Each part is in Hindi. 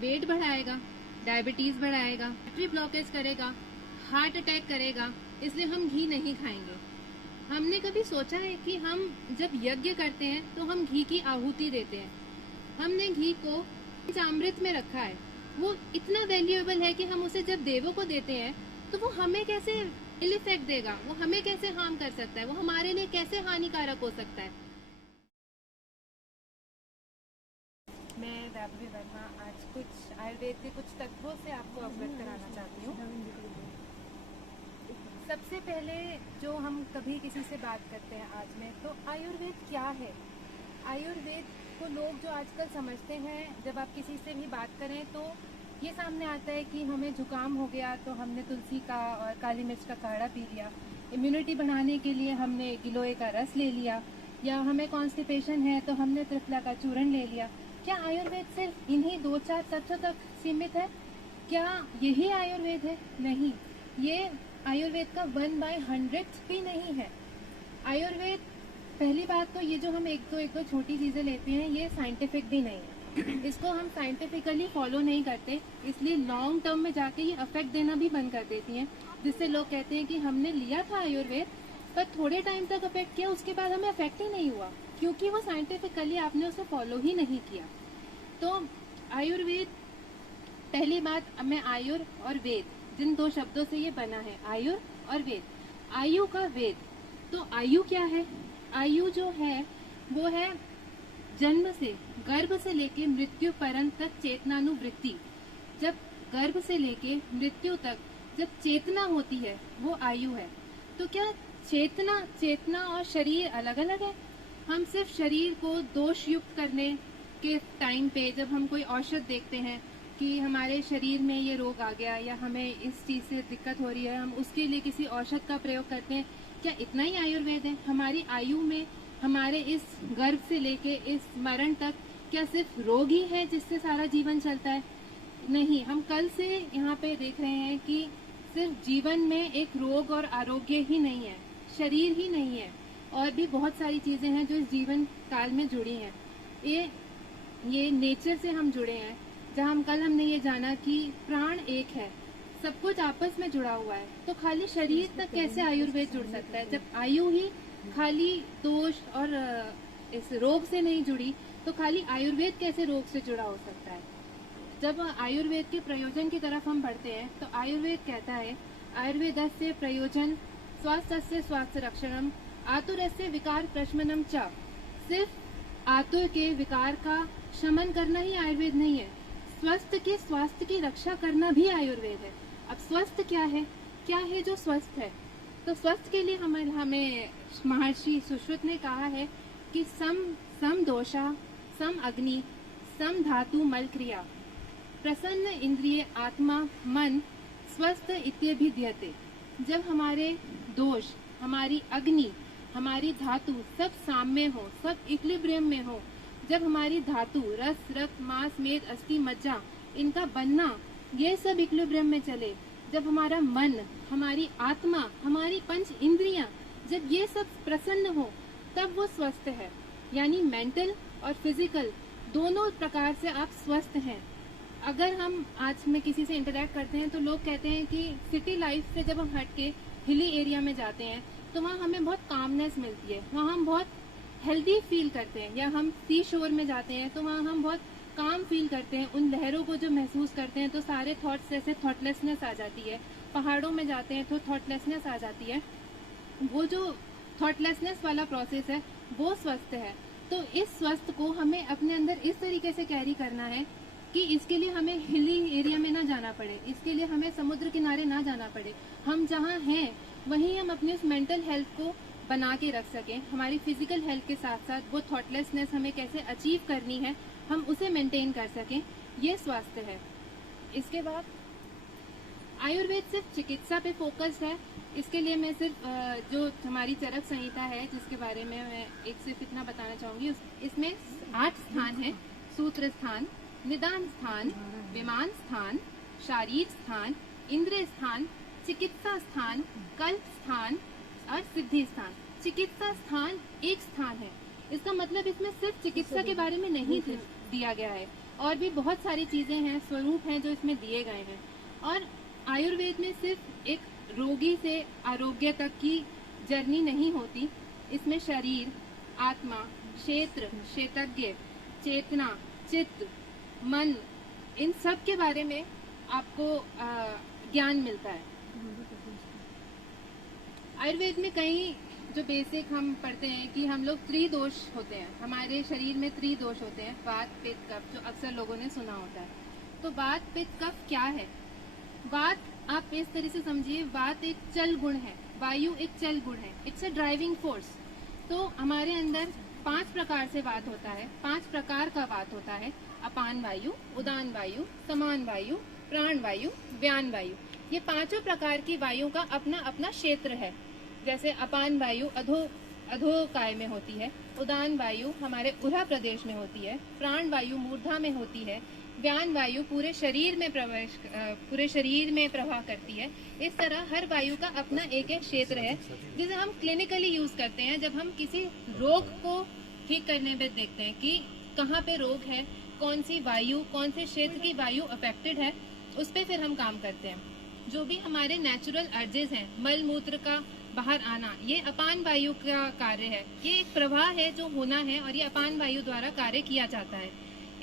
वेट बढ़ाएगा, डायबिटीज बढ़ाएगा, आर्टरी ब्लॉकेज करेगा, हार्ट अटैक करेगा, इसलिए हम घी नहीं खाएंगे। हमने कभी सोचा है कि हम जब यज्ञ करते हैं तो हम घी की आहुति देते हैं। हमने घी को पंचामृत में रखा है, वो इतना वैल्यूएबल है कि हम उसे जब देवों को देते हैं तो वो हमें कैसे इल इफेक्ट देगा, वो हमें कैसे हार्म कर सकता है, वो हमारे लिए कैसे हानिकारक हो सकता है। मैं वैभवी वर्मा आज कुछ आयुर्वेद के कुछ तत्वों से आपको अवगत कराना चाहती हूँ। सबसे पहले जो हम कभी किसी से बात करते हैं आज में, तो आयुर्वेद क्या है। आयुर्वेद को लोग जो आजकल समझते हैं, जब आप किसी से भी बात करें तो ये सामने आता है कि हमें जुकाम हो गया तो हमने तुलसी का और काली मिर्च का काढ़ा पी लिया, इम्यूनिटी बढ़ाने के लिए हमने गिलोय का रस ले लिया, या हमें कॉन्स्टिपेशन है तो हमने त्रिफला का चूर्ण ले लिया। क्या आयुर्वेद सिर्फ इन्हीं 2-4 तत्वों तक सीमित है? क्या यही आयुर्वेद है? नहीं, ये आयुर्वेद का 1/100 भी नहीं है। आयुर्वेद, पहली बात तो ये जो हम एक दो छोटी चीजें लेते हैं, ये साइंटिफिक भी नहीं है। इसको हम साइंटिफिकली फॉलो नहीं करते, इसलिए लॉन्ग टर्म में जाके ये अफेक्ट देना भी बंद कर देती हैं, जिससे लोग कहते हैं कि हमने लिया था आयुर्वेद पर थोड़े टाइम तक अफेक्ट किया, उसके बाद हमें अफेक्ट ही नहीं हुआ, क्योंकि वो साइंटिफिकली आपने उसे फॉलो ही नहीं किया। तो आयुर्वेद, पहली बात, मैं आयुर और वेद, जिन 2 शब्दों से ये बना है, आयुर और वेद, आयु का वेद। तो आयु क्या है? आयु जो है वो है जन्म से, गर्भ से लेके मृत्यु पर्यंत तक चेतनानुवृत्ति। जब गर्भ से लेके मृत्यु तक जब चेतना होती है वो आयु है। तो क्या चेतना और शरीर अलग अलग है? हम सिर्फ शरीर को दोष युक्त करने के टाइम पे जब हम कोई औषध देखते हैं कि हमारे शरीर में ये रोग आ गया या हमें इस चीज से दिक्कत हो रही है, हम उसके लिए किसी औषध का प्रयोग करते हैं, क्या इतना ही आयुर्वेद है? हमारी आयु में, हमारे इस गर्भ से लेके इस मरण तक, क्या सिर्फ रोग ही है जिससे सारा जीवन चलता है? नहीं, हम कल से यहाँ पे देख रहे हैं कि सिर्फ जीवन में एक रोग और आरोग्य ही नहीं है, शरीर ही नहीं है, और भी बहुत सारी चीजें हैं जो इस जीवन काल में जुड़ी हैं। ये नेचर से हम जुड़े हैं, जहाँ हमने ये जाना कि प्राण एक है, सब कुछ आपस में जुड़ा हुआ है। तो खाली शरीर तक कैसे आयुर्वेद जुड़ सकता है? जब आयु ही खाली दोष और इस रोग से नहीं जुड़ी, तो खाली आयुर्वेद कैसे रोग से जुड़ा हो सकता है? जब आयुर्वेद के प्रयोजन की तरफ हम बढ़ते हैं तो आयुर्वेद कहता है, आयुर्वेदस्य प्रयोजन स्वास्थ्य स्वास्थ्य रक्षणम आतुरस्य विकार प्रशमनम च। सिर्फ आतुर के विकार का शमन करना ही आयुर्वेद नहीं है, स्वस्थ के स्वास्थ्य की रक्षा करना भी आयुर्वेद है। अब स्वस्थ क्या है? क्या है जो स्वस्थ है? तो स्वस्थ के लिए हमें महर्षि सुश्रुत ने कहा है कि सम दोषा, सम अग्नि, सम धातु मल क्रिया, प्रसन्न इंद्रिय आत्मा मन स्वस्थ इत्यभिधीयते। जब हमारे दोष, हमारी अग्नि, हमारी धातु सब साम्य हो, सब इक्विलिब्रियम में हो, जब हमारी धातु रस, रक्त, मांस, मेद, अस्थि, मज्जा, इनका बनना ये सब इक्विलिब्रियम में चले, जब हमारा मन, हमारी आत्मा, हमारी 5 इंद्रियां, जब ये सब प्रसन्न हो, तब वो स्वस्थ है। यानी मेंटल और फिजिकल दोनों प्रकार से आप स्वस्थ हैं। अगर हम आज में किसी से इंटरेक्ट करते हैं तो लोग कहते हैं कि सिटी लाइफ से जब हम हट के हिली एरिया में जाते हैं तो वहाँ हमें बहुत कामनेस मिलती है, वहाँ हम बहुत हेल्दी फील करते हैं, या हम सी शोर में जाते हैं तो वहाँ हम बहुत काम फील करते हैं, उन लहरों को जो महसूस करते हैं तो सारे थॉट्स जैसे थॉटलेसनेस आ जाती है। पहाड़ों में जाते हैं तो थॉटलेसनेस आ जाती है। वो जो थॉटलेसनेस वाला प्रोसेस है वो स्वस्थ है। तो इस स्वस्थ को हमें अपने अंदर इस तरीके से कैरी करना है कि इसके लिए हमें हिली एरिया में ना जाना पड़े, इसके लिए हमें समुद्र किनारे ना जाना पड़े। हम जहाँ हैं वहीं हम अपनी उस मेंटल हेल्थ को बना के रख सकें। हमारी फिजिकल हेल्थ के साथ साथ वो थॉटलेसनेस हमें कैसे अचीव करनी है, हम उसे मेंटेन कर सकें, ये स्वास्थ्य है। इसके बाद आयुर्वेद सिर्फ चिकित्सा पे फोकस्ड है। इसके लिए मैं सिर्फ जो हमारी चरक संहिता है जिसके बारे में मैं सिर्फ इतना बताना चाहूंगी, इसमें 8 स्थान है: सूत्र स्थान, निदान स्थान, विमान स्थान, शारीर स्थान, इंद्रिय स्थान, चिकित्सा स्थान, कल्प स्थान और सिद्धि स्थान। चिकित्सा स्थान एक स्थान है, इसका मतलब इसमें सिर्फ चिकित्सा के बारे में नहीं दिया गया है, और भी बहुत सारी चीज़ें हैं, स्वरूप हैं जो इसमें दिए गए हैं। और आयुर्वेद में सिर्फ एक रोगी से आरोग्य तक की जर्नी नहीं होती, इसमें शरीर, आत्मा, क्षेत्र, क्षेत्रज्ञ, चेतना, चित्त, मन, इन सब के बारे में आपको ज्ञान मिलता है। आयुर्वेद में कई जो बेसिक हम पढ़ते हैं कि हम लोग त्रिदोष होते हैं, हमारे शरीर में त्रिदोष होते हैं, वात, पित्त, कफ, जो अक्सर लोगों ने सुना होता है। तो वात, पित्त, कफ क्या है? वात आप इस तरह से समझिए, वात एक चल गुण है, वायु एक चल गुण है, इट्स अ ड्राइविंग फोर्स। तो हमारे अंदर 5 प्रकार से वात होता है, 5 प्रकार का वात होता है। अपान वायु, उदान वायु, समान वायु, प्राण वायु, व्यान वायु। ये पांचों प्रकार की वायु का अपना अपना क्षेत्र है। जैसे अपान वायु अधोकाय में होती है, उदान वायु हमारे उरहा प्रदेश में होती है, प्राण वायु मूर्धा में होती है, व्यान वायु पूरे शरीर में प्रवाह करती है। इस तरह हर वायु का अपना एक एक क्षेत्र है, जिसे हम क्लिनिकली यूज करते हैं जब हम किसी रोग को ठीक करने में देखते हैं कि कहाँ पे रोग है, कौन सी वायु, कौन से क्षेत्र की वायु अफेक्टेड है, उस पर फिर हम काम करते हैं। जो भी हमारे नेचुरल अर्जेस हैं, मल मूत्र का बाहर आना, ये अपान वायु का कार्य है, ये एक प्रवाह है जो होना है और ये अपान वायु द्वारा कार्य किया जाता है।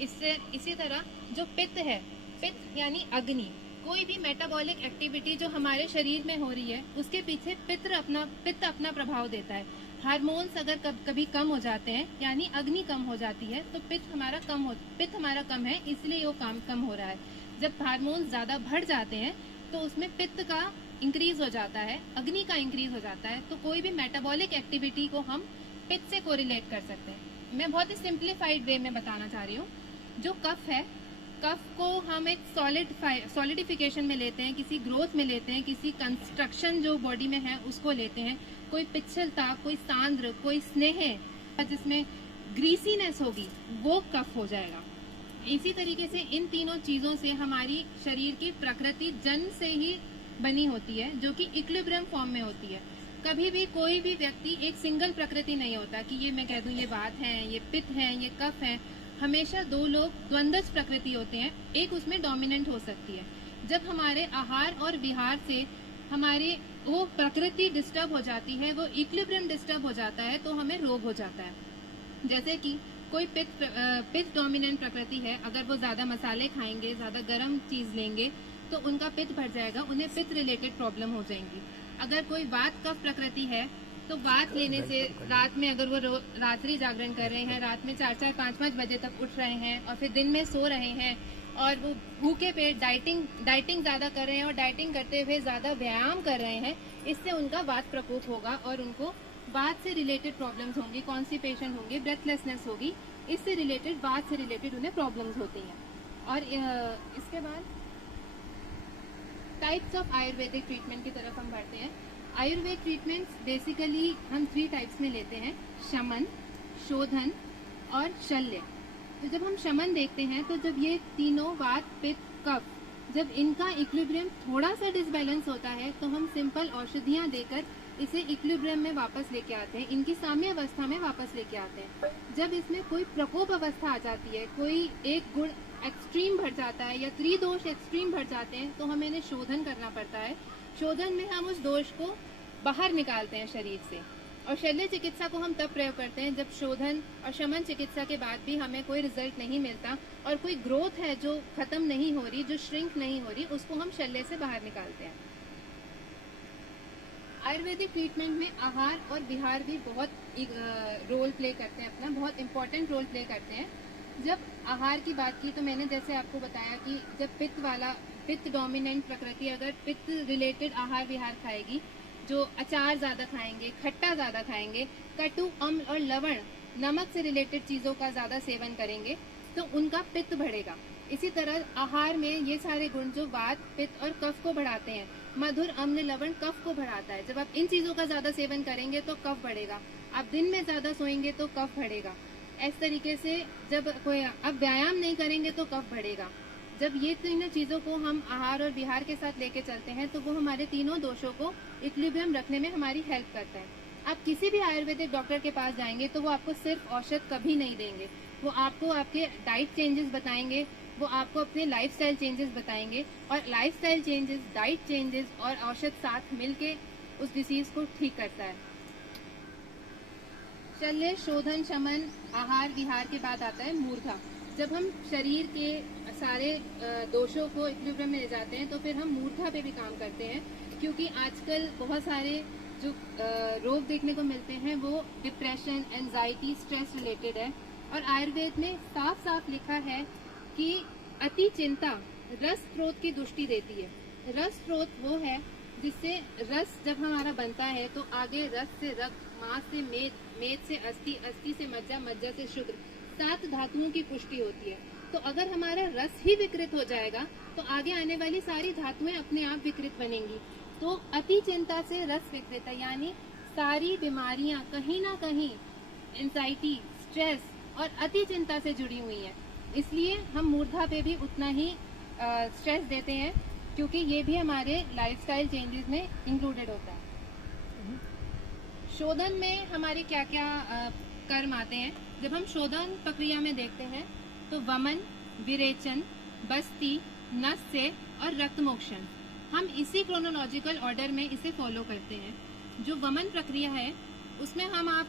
इससे इसी तरह जो पित्त है, पित्त यानी अग्नि, कोई भी मेटाबॉलिक एक्टिविटी जो हमारे शरीर में हो रही है उसके पीछे पित्त अपना प्रभाव देता है। हार्मोन्स अगर कभी कम हो जाते हैं यानी अग्नि कम हो जाती है तो पित्त हमारा कम है, इसलिए वो काम कम हो रहा है। जब हार्मोन्स ज्यादा बढ़ जाते हैं तो उसमें पित्त का इंक्रीज हो जाता है, अग्नि का इंक्रीज हो जाता है। तो कोई भी मेटाबॉलिक एक्टिविटी को हम पित्त से कोरिलेट कर सकते हैं। मैं बहुत ही सिंप्लीफाइड वे में बताना चाह रही हूँ। जो कफ है, कफ को हम एक सॉलिडिफिकेशन में लेते हैं, किसी ग्रोथ में लेते हैं, किसी कंस्ट्रक्शन जो बॉडी में है उसको लेते हैं। कोई पिच्छलता, कोई सांद्र, कोई स्नेह जिसमें ग्रीसीनेस होगी वो कफ हो जाएगा। इसी तरीके से इन तीनों चीजों से हमारी शरीर की प्रकृति जन्म से ही बनी होती है, जो कि इक्विलिब्रियम फॉर्म में होती है। कभी भी कोई भी व्यक्ति एक सिंगल प्रकृति नहीं होता कि ये मैं कह दूं ये वात है, ये पित्त है, ये कफ है। हमेशा दो लोग द्वंद्व प्रकृति होते हैं, एक उसमें डोमिनेंट हो सकती है। जब हमारे आहार और विहार से हमारी वो प्रकृति डिस्टर्ब हो जाती है, वो इक्विलिब्रियम डिस्टर्ब हो जाता है, तो हमें रोग हो जाता है। जैसे कि कोई पित्त डोमिनेंट प्रकृति है, अगर वो ज्यादा मसाले खाएंगे, ज्यादा गर्म चीज लेंगे तो उनका पित्त बढ़ जाएगा, उन्हें पित्त रिलेटेड प्रॉब्लम हो जाएंगी। अगर कोई वात कफ प्रकृति है तो वात लेने से रात में अगर वो रात्रि जागरण कर रहे हैं, रात में 4-4, 5-5 बजे तक उठ रहे हैं और फिर दिन में सो रहे हैं और वो भूखे पेट डाइटिंग ज्यादा कर रहे हैं और डाइटिंग करते हुए ज्यादा व्यायाम कर रहे हैं, इससे उनका वात प्रकोप होगा और उनको वात से रिलेटेड प्रॉब्लम्स होंगी, कॉन्स्टिपेशन होंगी, ब्रेथलेसनेस होगी। इससे रिलेटेड, वात से रिलेटेड उन्हें प्रॉब्लम्स होती हैं। और इसके बाद टाइप्स ऑफ आयुर्वेदिक ट्रीटमेंट की तरफ हम बढ़ते हैं। आयुर्वेद ट्रीटमेंट्स बेसिकली हम 3 टाइप्स में लेते हैं, शमन, शोधन और शल्य। तो जब हम शमन देखते हैं तो जब ये तीनों वात, पित्त, कफ, जब इनका इक्विलिब्रियम थोड़ा सा डिसबैलेंस होता है तो हम सिंपल औषधियाँ देकर इसे इक्विलिब्रियम में वापस लेके आते हैं, इनकी साम्य अवस्था में वापस लेके आते हैं। जब इसमें कोई प्रकोप अवस्था आ जाती है, कोई एक गुण एक्सट्रीम बढ़ जाता है या त्रिदोष एक्सट्रीम बढ़ जाते हैं तो हमें इन्हें शोधन करना पड़ता है। शोधन में हम उस दोष को बाहर निकालते हैं शरीर से। और शल्य चिकित्सा को हम तब प्रयोग करते हैं जब शोधन और शमन चिकित्सा के बाद भी हमें कोई रिजल्ट नहीं मिलता और कोई ग्रोथ है जो खत्म नहीं हो रही, जो श्रिंक नहीं हो रही, उसको हम शल्य से बाहर निकालते हैं। आयुर्वेदिक ट्रीटमेंट में आहार और विहार भी बहुत रोल प्ले करते हैं, अपना बहुत इंपॉर्टेंट रोल प्ले करते हैं। जब आहार की बात की तो मैंने जैसे आपको बताया कि जब पित्त डोमिनेंट प्रकृति अगर पित्त रिलेटेड आहार विहार खाएगी, जो अचार ज्यादा खाएंगे, खट्टा ज्यादा खाएंगे, कटु, अम्ल और लवण, नमक से रिलेटेड चीजों का ज्यादा सेवन करेंगे तो उनका पित्त बढ़ेगा। इसी तरह आहार में ये सारे गुण जो वात, पित्त और कफ को बढ़ाते हैं, मधुर, अम्ल, लवण कफ को बढ़ाता है। जब आप इन चीजों का ज्यादा सेवन करेंगे तो कफ बढ़ेगा। आप दिन में ज्यादा सोएंगे तो कफ बढ़ेगा। इस तरीके से जब अब व्यायाम नहीं करेंगे तो कफ बढ़ेगा। जब ये तीनों चीजों को हम आहार और विहार के साथ लेके चलते हैं तो वो हमारे तीनों दोषों को इक्विलिब्रियम रखने में हमारी हेल्प करता है। आप किसी भी आयुर्वेदिक डॉक्टर के पास जाएंगे तो वो आपको सिर्फ औषध कभी नहीं देंगे, वो आपको आपके डाइट चेंजेस बताएंगे, वो आपको अपने लाइफस्टाइल चेंजेस बताएंगे, और लाइफस्टाइल चेंजेस, डाइट चेंजेस और औषध साथ मिलके उस डिसीज को ठीक करता है। शल्य शोधन शमन आहार विहार के बाद आता है मूर्धा। जब हम शरीर के सारे दोषों को इक्विलिब्रियम में ले जाते हैं तो फिर हम मूर्धा पे भी काम करते हैं, क्योंकि आजकल बहुत सारे जो रोग देखने को मिलते हैं वो डिप्रेशन, एंजाइटी, स्ट्रेस रिलेटेड है। और आयुर्वेद में साफ साफ लिखा है कि अति चिंता रस स्रोत की दुष्टि देती है। रस स्रोत वो है जिससे रस जब हमारा बनता है तो आगे रस से रक्त, मांस से मेद, मेद से अस्थि, अस्थि से मज्जा, मज्जा से शूद्र, 7 धातुओं की पुष्टि होती है। तो अगर हमारा रस ही विकृत हो जाएगा तो आगे आने वाली सारी धातुएं अपने आप विकृत बनेंगी। तो अति चिंता से रस विकृत है, यानी सारी बीमारियां कहीं ना कहीं एंजाइटी, स्ट्रेस और अति चिंता से जुड़ी हुई हैं। इसलिए हम मूर्धा पे भी उतना ही स्ट्रेस देते हैं, क्योंकि ये भी हमारे लाइफस्टाइल चेंजेस में इंक्लूडेड होता है। शोधन में हमारे क्या क्या कर्म आते हैं। जब हम शोधन प्रक्रिया में देखते हैं तो वमन, विरेचन, बस्ती, नस्य और रक्तमोक्षण, हम इसी क्रोनोलॉजिकल ऑर्डर में इसे फॉलो करते हैं। जो वमन प्रक्रिया है उसमें हम आप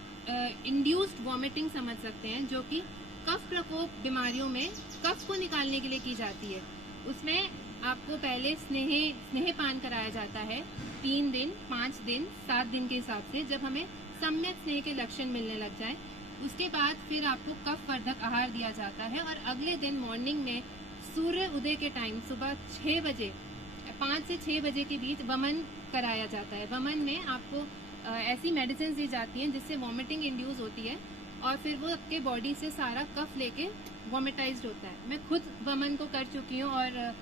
इंड्यूस्ड वॉमिटिंग समझ सकते हैं, जो कि कफ प्रकोप बीमारियों में कफ को निकालने के लिए की जाती है। उसमें आपको पहले स्नेहपान कराया जाता है 3 दिन, 5 दिन, 7 दिन के हिसाब से, जब हमें सम्यक स्नेह के लक्षण मिलने लग जाए। उसके बाद फिर आपको कफ वर्धक आहार दिया जाता है और अगले दिन मॉर्निंग में सूर्य उदय के टाइम सुबह 6 बजे, 5 से 6 बजे के बीच वमन कराया जाता है। वमन में आपको ऐसी मेडिसिन दी जाती हैं जिससे वॉमिटिंग इंड्यूस होती है और फिर वो आपके बॉडी से सारा कफ लेके वॉमिटाइज्ड होता है। मैं खुद वमन को कर चुकी हूँ और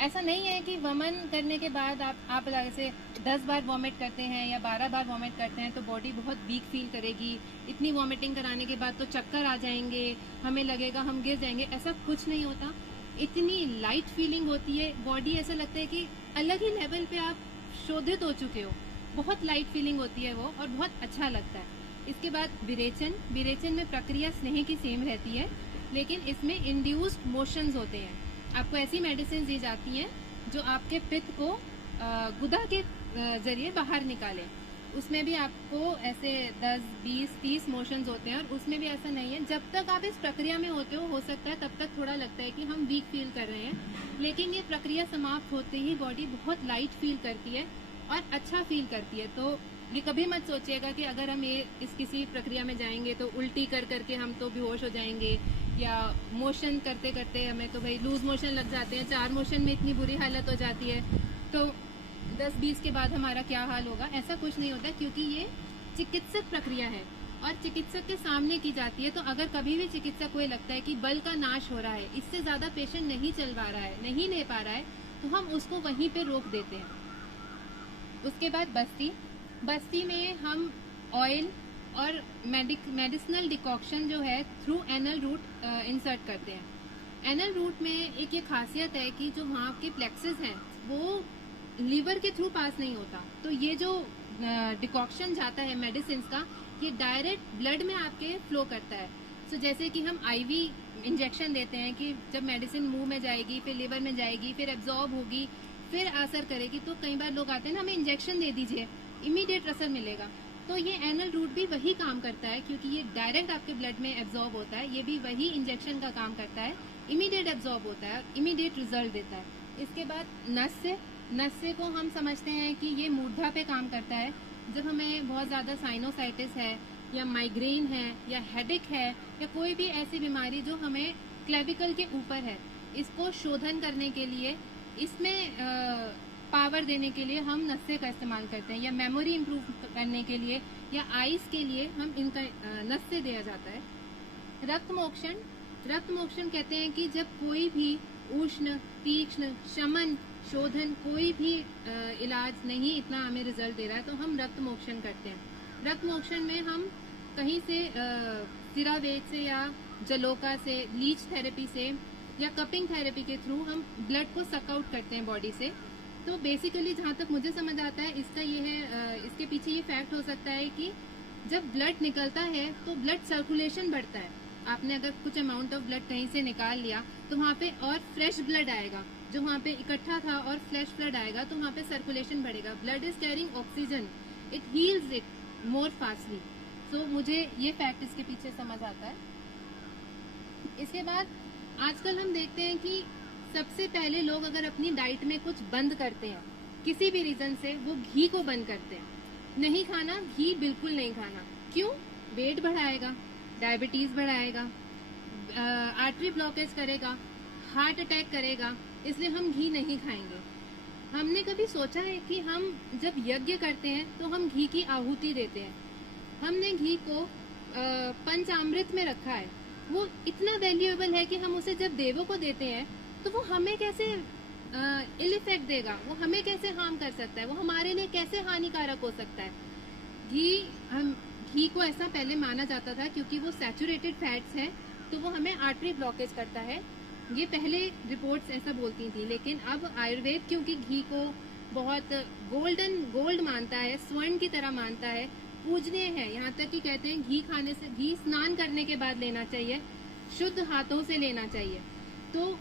ऐसा नहीं है कि वमन करने के बाद आप जैसे 10 बार वॉमिट करते हैं या 12 बार वॉमिट करते हैं तो बॉडी बहुत वीक फील करेगी। इतनी वॉमिटिंग कराने के बाद तो चक्कर आ जाएंगे, हमें लगेगा हम गिर जाएंगे। ऐसा कुछ नहीं होता। इतनी लाइट फीलिंग होती है, बॉडी ऐसा लगता है कि अलग ही लेवल पे आप शोधित हो चुके हो। बहुत लाइट फीलिंग होती है वो और बहुत अच्छा लगता है। इसके बाद विरेचन। विरेचन में प्रक्रिया स्नेह की सेम रहती है, लेकिन इसमें इंड्यूस्ड मोशंस होते हैं। आपको ऐसी मेडिसिन दी जाती हैं जो आपके पित्त को गुदा के जरिए बाहर निकाले। उसमें भी आपको ऐसे 10, 20, 30 मोशंस होते हैं और उसमें भी ऐसा नहीं है। जब तक आप इस प्रक्रिया में होते हो सकता है तब तक थोड़ा लगता है कि हम वीक फील कर रहे हैं, लेकिन ये प्रक्रिया समाप्त होते ही बॉडी बहुत लाइट फील करती है और अच्छा फील करती है। तो ये कभी मत सोचिएगा कि अगर हम इस किसी प्रक्रिया में जाएंगे तो उल्टी कर करके हम तो बेहोश हो जाएंगे, या मोशन करते करते हमें तो भाई लूज मोशन लग जाते हैं, 4 मोशन में इतनी बुरी हालत हो जाती है तो 10-20 के बाद हमारा क्या हाल होगा। ऐसा कुछ नहीं होता, क्योंकि ये चिकित्सक प्रक्रिया है और चिकित्सक के सामने की जाती है। तो अगर कभी भी चिकित्सक को ये लगता है कि बल का नाश हो रहा है, इससे ज्यादा पेशेंट नहीं चल पा रहा है, नहीं ले पा रहा है, तो हम उसको वहीं पे रोक देते हैं। उसके बाद बस्ती। बस्ती में हम ऑयल और मेडिसिनल डिकॉक्शन जो है थ्रू एनल रूट इंसर्ट करते हैं। एनल रूट में एक ये खासियत है कि जो वहाँ के प्लेक्सेस हैं वो लीवर के थ्रू पास नहीं होता। तो ये जो डिकॉक्शन जाता है मेडिसिन का, ये डायरेक्ट ब्लड में आपके फ्लो करता है। तो जैसे कि हम आईवी इंजेक्शन देते हैं कि जब मेडिसिन मुंह में जाएगी, फिर लिवर में जाएगी, फिर एब्जॉर्ब होगी, फिर असर करेगी। तो कई बार लोग आते हैं ना, हमें इंजेक्शन दे दीजिए, इमीडिएट असर मिलेगा। तो ये एनल रूट भी वही काम करता है, क्योंकि ये डायरेक्ट आपके ब्लड में एब्जॉर्ब होता है। ये भी वही इंजेक्शन का काम करता है, इमीडिएट एब्जॉर्ब होता है, इमीडिएट रिजल्ट देता है। इसके बाद नस्य। नस्य को हम समझते हैं कि ये मूर्धा पे काम करता है। जब हमें बहुत ज़्यादा साइनोसाइटिस है या माइग्रेन है या हेडेक है या कोई भी ऐसी बीमारी जो हमें क्लेविकल के ऊपर है, इसको शोधन करने के लिए, इसमें पावर देने के लिए हम नस्य का इस्तेमाल करते हैं, या मेमोरी इम्प्रूव करने के लिए या आइस के लिए हम इनका नस्य दिया जाता है। रक्तमोक्षण। रक्तमोक्षण कहते हैं कि जब कोई भी उष्ण, तीक्ष्ण, शमन, शोधन, कोई भी इलाज नहीं इतना हमें रिजल्ट दे रहा है तो हम रक्तमोक्षण करते हैं। रक्तमोक्षण में हम कहीं से सिरावेद से या जलोका से, लीच थेरेपी से या कपिंग थेरेपी के थ्रू हम ब्लड को सक आउट करते हैं बॉडी से। तो बेसिकली जहाँ तक मुझे समझ आता है, इसका ये है, इसके पीछे ये फैक्ट हो सकता है कि जब ब्लड निकलता है तो ब्लड सर्कुलेशन बढ़ता है। आपने अगर कुछ अमाउंट ऑफ ब्लड कहीं से निकाल लिया तो वहाँ पे और फ्रेश ब्लड आएगा, जो वहाँ पे इकट्ठा था और फ्रेश ब्लड आएगा तो वहाँ पे सर्कुलेशन बढ़ेगा। Blood is carrying oxygen, it heals it more fastly. So मुझे ये फैक्ट इसके पीछे समझ आता है। इसके बाद आजकल हम देखते हैं कि सबसे पहले लोग अगर अपनी डाइट में कुछ बंद करते हैं किसी भी रीजन से, वो घी को बंद करते हैं। नहीं खाना घी, बिल्कुल नहीं खाना। क्यों? वेट बढ़ाएगा, डायबिटीज बढ़ाएगा, आर्टरी ब्लॉकेज करेगा, हार्ट अटैक करेगा, इसलिए हम घी नहीं खाएंगे। हमने कभी सोचा है कि हम जब यज्ञ करते हैं तो हम घी की आहुति देते हैं। हमने घी को पंचामृत में रखा है। वो इतना वैल्यूएबल है कि हम उसे जब देवों को देते हैं तो वो हमें कैसे इल इफेक्ट देगा, वो हमें कैसे हार्म कर सकता है, वो हमारे लिए कैसे हानिकारक हो सकता है। घी को ऐसा पहले माना जाता था क्योंकि वो सैचुरेटेड फैट्स है तो वो हमें आर्टरी ब्लॉकेज करता है, ये पहले रिपोर्ट्स ऐसा बोलती थी। लेकिन अब आयुर्वेद क्योंकि घी को बहुत गोल्ड मानता है, स्वर्ण की तरह मानता है, पूजनीय है, यहाँ तक कि कहते हैं घी खाने से, घी स्नान करने के बाद लेना चाहिए, शुद्ध हाथों से लेना चाहिए। तो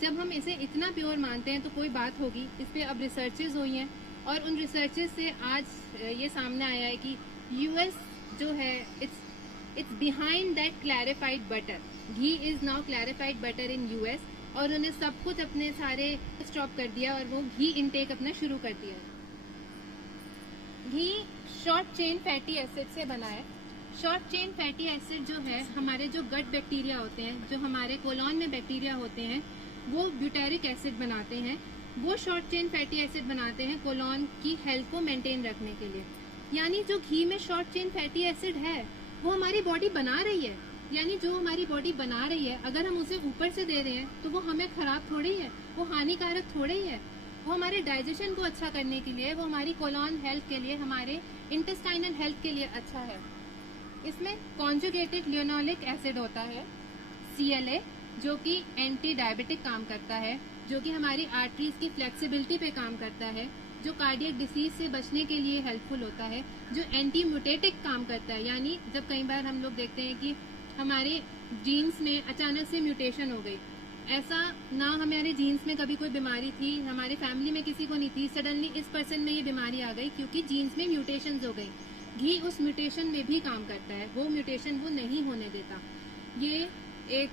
जब हम इसे इतना प्योर मानते हैं तो कोई बात होगी। इस पे अब रिसर्चेज हुई हैं और उन रिसर्चेज से आज ये सामने आया है कि यूएस जो है it's behind that clarified butter. Ghee is now clarified butter in US और उन्होंने सब कुछ अपने सारे स्टॉप कर दिया और वो घी इनटेक अपना शुरू कर दिया। घी शॉर्ट चेन फैटी एसिड से बना है। शॉर्ट चेन फैटी एसिड जो है हमारे जो गट बैक्टीरिया होते हैं, जो हमारे कोलॉन में बैक्टीरिया होते हैं, वो ब्यूटेरिक एसिड बनाते हैं। वो शॉर्ट चेन फैटी एसिड बनाते हैं कोलॉन की हेल्थ को मेंटेन रखने के लिए। यानी जो घी में शॉर्ट चेन फैटी एसिड है वो हमारी बॉडी बना रही है। यानी जो हमारी बॉडी बना रही है, अगर हम उसे ऊपर से दे रहे हैं तो वो हमें खराब थोड़ी है, वो हानिकारक थोड़ी है। वो हमारे डाइजेशन को अच्छा करने के लिए, वो हमारी कोलॉन हेल्थ के लिए, हमारे इंटेस्टाइनल हेल्थ के लिए अच्छा है। इसमें कॉन्जुगेटेड लियोनोलिक एसिड होता है, CLA, जो कि एंटी डायबिटिक काम करता है, जो कि हमारी आर्टरीज की फ्लेक्सिबिलिटी पे काम करता है, जो कार्डियक डिसीज से बचने के लिए हेल्पफुल होता है, जो एंटी म्यूटेटिक काम करता है। यानी जब कई बार हम लोग देखते हैं कि हमारे जीन्स में अचानक से म्यूटेशन हो गई, ऐसा ना हमारे जीन्स में कभी कोई बीमारी थी, हमारी फैमिली में किसी को नहीं थी, सडनली इस पर्सन में ये बीमारी आ गई क्योंकि जीन्स में म्यूटेशन हो गई। घी उस म्यूटेशन में भी काम करता है, वो म्यूटेशन वो नहीं होने देता। ये एक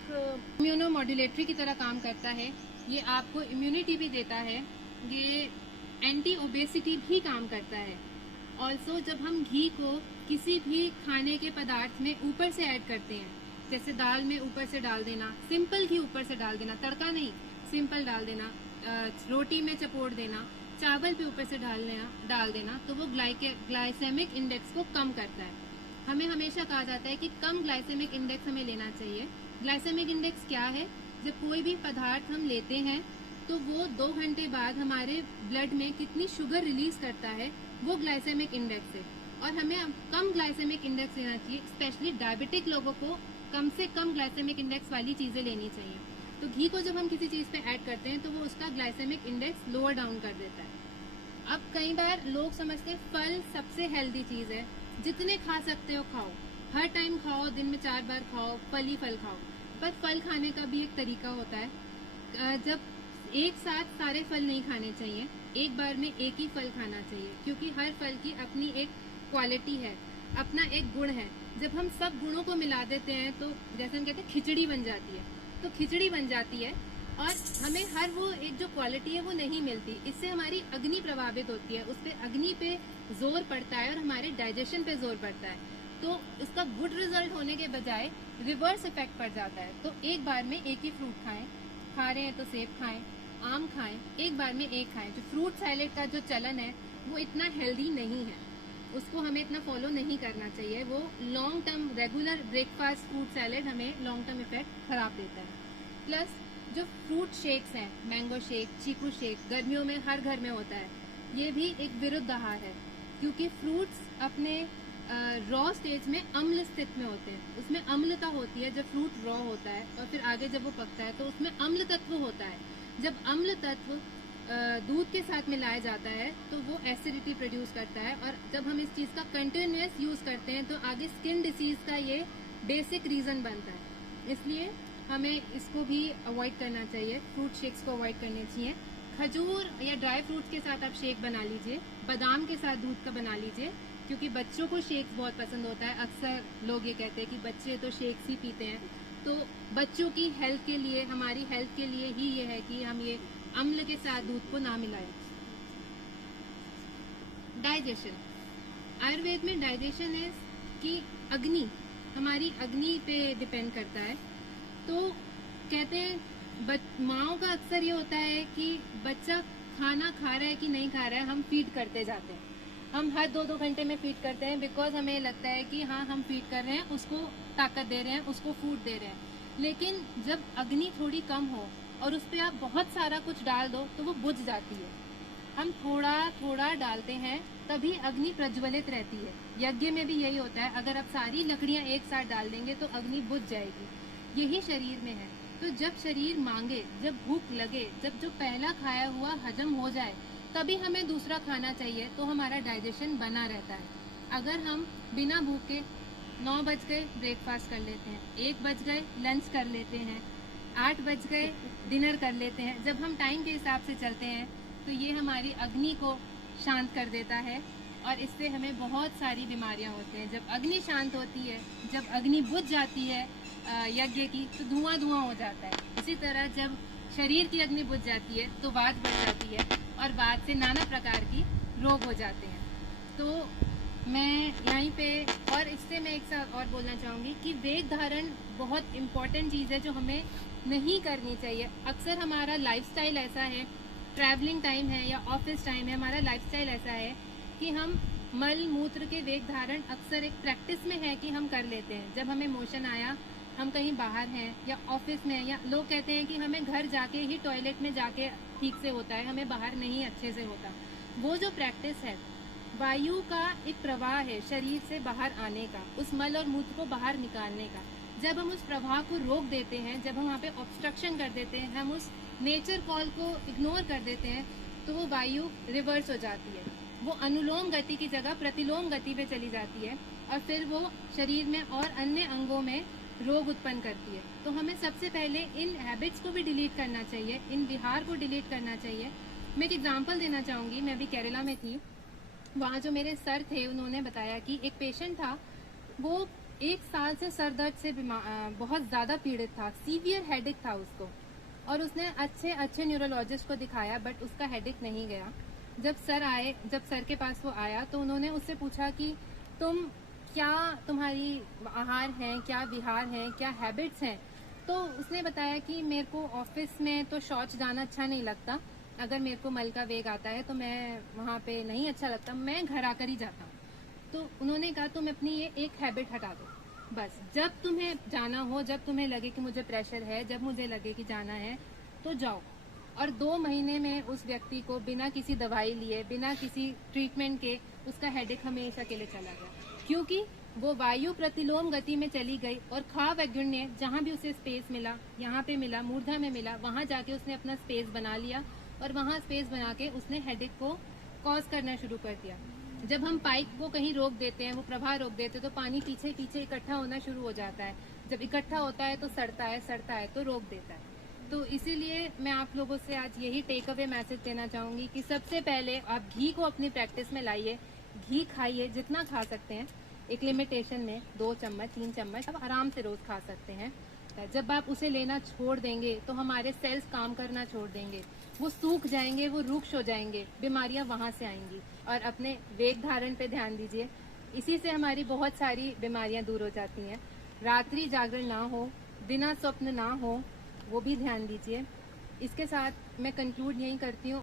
इम्यूनोमॉड्यूलेटरी की तरह काम करता है, ये आपको इम्यूनिटी भी देता है, ये एंटी ओबेसिटी भी काम करता है। ऑल्सो जब हम घी को किसी भी खाने के पदार्थ में ऊपर से ऐड करते हैं, जैसे दाल में ऊपर से डाल देना, सिंपल घी ऊपर से डाल देना, तड़का नहीं, सिंपल डाल देना, रोटी में चपोड़ देना, चावल पे ऊपर से डाल देना, तो वो ग्लाइसेमिक इंडेक्स को कम करता है। हमें हमेशा कहा जाता है कि कम ग्लाइसेमिक इंडेक्स हमें लेना चाहिए। ग्लाइसेमिक इंडेक्स क्या है? जब कोई भी पदार्थ हम लेते हैं तो वो 2 घंटे बाद हमारे ब्लड में कितनी शुगर रिलीज करता है, वो ग्लाइसेमिक इंडेक्स है। और हमें कम ग्लाइसेमिक इंडेक्स लेना चाहिए, स्पेशली डायबिटिक लोगों को कम से कम ग्लाइसेमिक इंडेक्स वाली चीज़ें लेनी चाहिए। तो घी को जब हम किसी चीज़ पे ऐड करते हैं तो वो उसका ग्लाइसेमिक इंडेक्स लोअर डाउन कर देता है। अब कई बार लोग समझते हैं फल सबसे हेल्दी चीज़ है, जितने खा सकते हो खाओ, हर टाइम खाओ, दिन में 4 बार खाओ, फल ही फल खाओ। पर फल खाने का भी एक तरीका होता है। जब एक साथ सारे फल नहीं खाने चाहिए, एक बार में एक ही फल खाना चाहिए, क्योंकि हर फल की अपनी एक क्वालिटी है, अपना एक गुण है। जब हम सब गुणों को मिला देते हैं तो जैसे हम कहते हैं खिचड़ी बन जाती है, तो खिचड़ी बन जाती है और हमें हर वो एक जो क्वालिटी है वो नहीं मिलती। इससे हमारी अग्नि प्रभावित होती है, उस पर अग्नि पे जोर पड़ता है और हमारे डाइजेशन पे जोर पड़ता है, तो उसका गुड रिजल्ट होने के बजाय रिवर्स इफेक्ट पड़ जाता है। तो एक बार में एक ही फ्रूट खाएं, खा रहे हैं तो सेब खाएं, आम खाएं, एक बार में एक खाएं। जो फ्रूट सैलेड का जो चलन है वो इतना हेल्दी नहीं है, उसको हमें इतना फॉलो नहीं करना चाहिए। वो long term regular breakfast fruit salad हमें लॉन्ग टर्म इफेक्ट खराब देता है। प्लस जो फ्रूट शेक्स हैं, मैंगो शेक, चीकू शेक, गर्मियों में हर घर में होता है, ये भी एक विरुद्ध आहार है, क्योंकि फ्रूट्स अपने रॉ स्टेज में अम्ल स्थिति में होते हैं, उसमें अम्लता होती है जब फ्रूट रॉ होता है, और फिर आगे जब वो पकता है तो उसमें अम्ल तत्व होता है। जब अम्ल तत्व दूध के साथ मिलाया जाता है तो वो एसिडिटी प्रोड्यूस करता है, और जब हम इस चीज़ का कंटिन्यूस यूज़ करते हैं तो आगे स्किन डिसीज का ये बेसिक रीज़न बनता है। इसलिए हमें इसको भी अवॉइड करना चाहिए। फ्रूट शेक्स को अवॉइड करने चाहिए। खजूर या ड्राई फ्रूट के साथ आप शेक बना लीजिए, बादाम के साथ दूध का बना लीजिए, क्योंकि बच्चों को शेक्स बहुत पसंद होता है। अक्सर लोग ये कहते हैं कि बच्चे तो शेक्स ही पीते हैं, तो बच्चों की हेल्थ के लिए, हमारी हेल्थ के लिए ही ये है कि हम ये अम्ल के साथ दूध को ना मिलाएं। डाइजेशन, आयुर्वेद में डाइजेशन है कि अग्नि, हमारी अग्नि पे डिपेंड करता है। तो कहते हैं माँओं का अक्सर ये होता है कि बच्चा खाना खा रहा है कि नहीं खा रहा है, हम फीड करते जाते हैं। हम हर 2-2 घंटे में फीड करते हैं, बिकॉज हमें लगता है कि हाँ हम फीड कर रहे हैं, उसको ताकत दे रहे हैं, उसको फूड दे रहे हैं। लेकिन जब अग्नि थोड़ी कम हो और उस पर आप बहुत सारा कुछ डाल दो तो वो बुझ जाती है। हम थोड़ा थोड़ा डालते हैं तभी अग्नि प्रज्वलित रहती है। यज्ञ में भी यही होता है, अगर आप सारी लकड़ियां एक साथ डाल देंगे तो अग्नि बुझ जाएगी। यही शरीर में है। तो जब शरीर मांगे, जब भूख लगे, जब जो पहला खाया हुआ हजम हो जाए, तभी हमें दूसरा खाना चाहिए, तो हमारा डाइजेशन बना रहता है। अगर हम बिना भूखे 9 बज गए ब्रेकफास्ट कर लेते हैं, 1 बज गए लंच कर लेते हैं, 8 बज गए डिनर कर लेते हैं, जब हम टाइम के हिसाब से चलते हैं तो ये हमारी अग्नि को शांत कर देता है और इससे हमें बहुत सारी बीमारियां होती हैं। जब अग्नि शांत होती है, जब अग्नि बुझ जाती है यज्ञ की, तो धुआं धुआं हो जाता है। इसी तरह जब शरीर की अग्नि बुझ जाती है तो वात बढ़ जाती है और वात से नाना प्रकार की रोग हो जाते हैं। तो मैं यहीं पे, और इससे मैं एक साथ और बोलना चाहूँगी कि वेग धारण बहुत इम्पोर्टेंट चीज़ है जो हमें नहीं करनी चाहिए। अक्सर हमारा लाइफस्टाइल ऐसा है, ट्रैवलिंग टाइम है या ऑफिस टाइम है, हमारा लाइफस्टाइल ऐसा है कि हम मल मूत्र के वेग धारण अक्सर एक प्रैक्टिस में है कि हम कर लेते हैं। जब हमें मोशन आया, हम कहीं बाहर हैं या ऑफिस में, या लोग कहते हैं कि हमें घर जाके ही टॉयलेट में जाके ठीक से होता है, हमें बाहर नहीं अच्छे से होता। वो जो प्रैक्टिस है, वायु का एक प्रवाह है शरीर से बाहर आने का, उस मल और मूत्र को बाहर निकालने का। जब हम उस प्रवाह को रोक देते हैं, जब हम वहाँ पे ऑब्स्ट्रक्शन कर देते हैं, हम उस नेचर कॉल को इग्नोर कर देते हैं, तो वो वायु रिवर्स हो जाती है। वो अनुलोम गति की जगह प्रतिलोम गति पे चली जाती है और फिर वो शरीर में और अन्य अंगों में रोग उत्पन्न करती है। तो हमें सबसे पहले इन हैबिट्स को भी डिलीट करना चाहिए, इन विहार को डिलीट करना चाहिए। मैं एक एग्जांपल देना चाहूँगी। मैं अभी केरला में थी, वहाँ जो मेरे सर थे उन्होंने बताया कि एक पेशेंट था, वो 1 साल से सर दर्द से बहुत ज़्यादा पीड़ित था, सीवियर हेडेक था उसको, और उसने अच्छे अच्छे न्यूरोलॉजिस्ट को दिखाया बट उसका हेडेक नहीं गया। जब सर के पास वो आया तो उन्होंने उससे पूछा कि तुम्हारी आहार है, क्या विहार है, क्या हैबिट्स हैं। तो उसने बताया कि मेरे को ऑफिस में तो शौच जाना अच्छा नहीं लगता, अगर मेरे को मल का वेग आता है तो मैं वहाँ पे नहीं अच्छा लगता, मैं घर आकर ही जाता हूँ। तो उन्होंने कहा तुम अपनी ये एक हैबिट हटा दो, बस जब तुम्हें जाना हो, जब तुम्हें लगे कि मुझे प्रेशर है, जब मुझे लगे कि जाना है तो जाओ। और 2 महीने में उस व्यक्ति को बिना किसी दवाई लिए, बिना किसी ट्रीटमेंट के, उसका हेडेक हमेशा के लिए चला गया, क्योंकि वो वायु प्रतिलोम गति में चली गई और खा वैगुण्य, जहाँ भी उसे स्पेस मिला, यहाँ पे मिला, मूर्धा में मिला, वहाँ जाके उसने अपना स्पेस बना लिया और वहाँ स्पेस बना के उसने हेडेक को कॉज करना शुरू कर दिया। जब हम पाइप को कहीं रोक देते हैं, वो प्रवाह रोक देते हैं, तो पानी पीछे पीछे इकट्ठा होना शुरू हो जाता है। जब इकट्ठा होता है तो सड़ता है तो रोक देता है। तो इसीलिए मैं आप लोगों से आज यही टेक अवे मैसेज देना चाहूँगी कि सबसे पहले आप घी को अपनी प्रैक्टिस में लाइए। घी खाइए, जितना खा सकते हैं, एक लिमिटेशन में, 2 चम्मच 3 चम्मच आप आराम से रोज खा सकते हैं। जब आप उसे लेना छोड़ देंगे तो हमारे सेल्स काम करना छोड़ देंगे, वो सूख जाएंगे, वो रुक्ष हो जाएंगे, बीमारियां वहां से आएंगी। और अपने वेग धारण पे ध्यान दीजिए, इसी से हमारी बहुत सारी बीमारियां दूर हो जाती हैं। रात्रि जागरण ना हो, बिना स्वप्न ना हो, वो भी ध्यान दीजिए। इसके साथ मैं कंक्लूड यही करती हूँ।